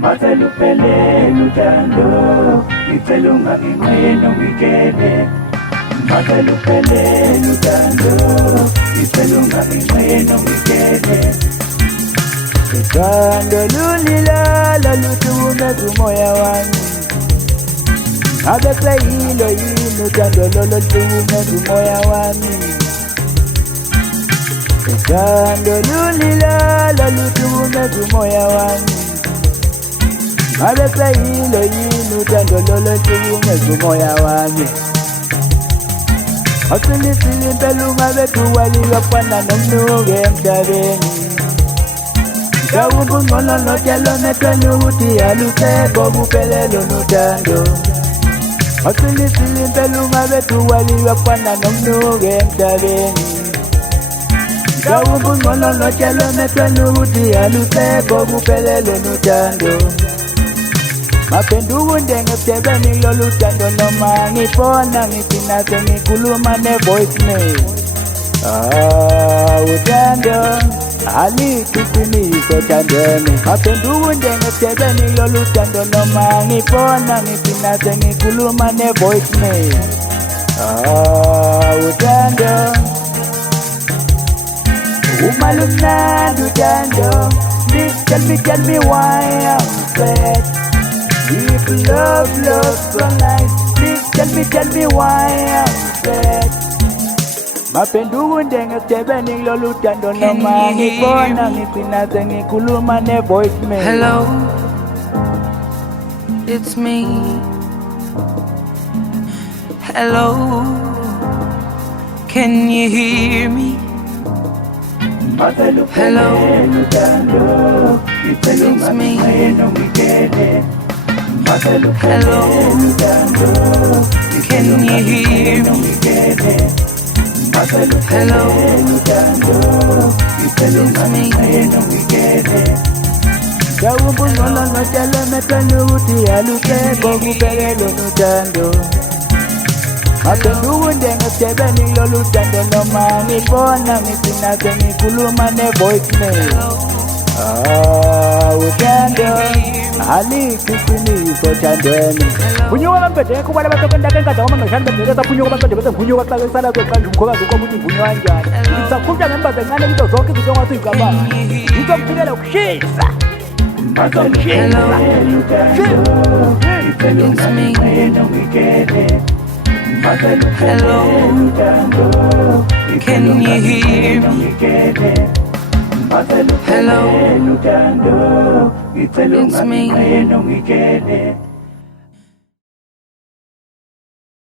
Mazelupele lutando, itelunga ngingeno ngikele. Mazelupele lutando, itelunga ngingeno ngikele. Lutando lulila la lutume kumoya wami. Abekla hilo lutando lolo lutume kumoya wami. Lutando lulila la lutume kumoya wami. Abekla hilo lutando lolo lutume kumoya wami. Asilisili mpelunga betu waliwafana nomnuge mtabeni. Kawumbu ngono no jalo netwenye uti alupeko bupelelo nutando. Asilisili mpelunga betu waliwafana nomnuge mtabeni. Kawumbu ngono no jalo netwenye uti alupeko bupelelo nutando. Mapendu ndenge tebeni lo lutando no mangipona ngitinase ngikuluma ne voicemail. Utando ali kisiniso tandeni. Mapendu ndenge tebeni lo lutando no mangipona ngitinase ngikuluma ne voicemail. Utando umalunadu tando. Please tell me why I'm sad. If love so nice, please tell me why I'm sad. Mapendu ndenge tebeni lo lutando no mangipona ngitinase ngikuluma ne voicemail. Hello, it's me. Hello, can you hear me? Hello, it's me. Hello, can you hear me? Hello, it's me. Kawumbu ngono no jalo netwenye uti alupeko bupelelo nutando. Mapendu ndenge tebeni lo lutando no mangipona ngitinase ngikuluma ne voicemail. Utando ali kisiniso tandeni. Punyo bambede kubala batokenda kenga ngoma ngashanda mbeza punyo bambede bese punyo bakala sala ko kanju mkhoba ko muthi punyo kanjani. Ngisakhuluma nembazengane into zonke izinto ngathi igaba. Ngizokuphilela ukushisa. Hello, it's me. Hello, can you hear me? Hello, it's me.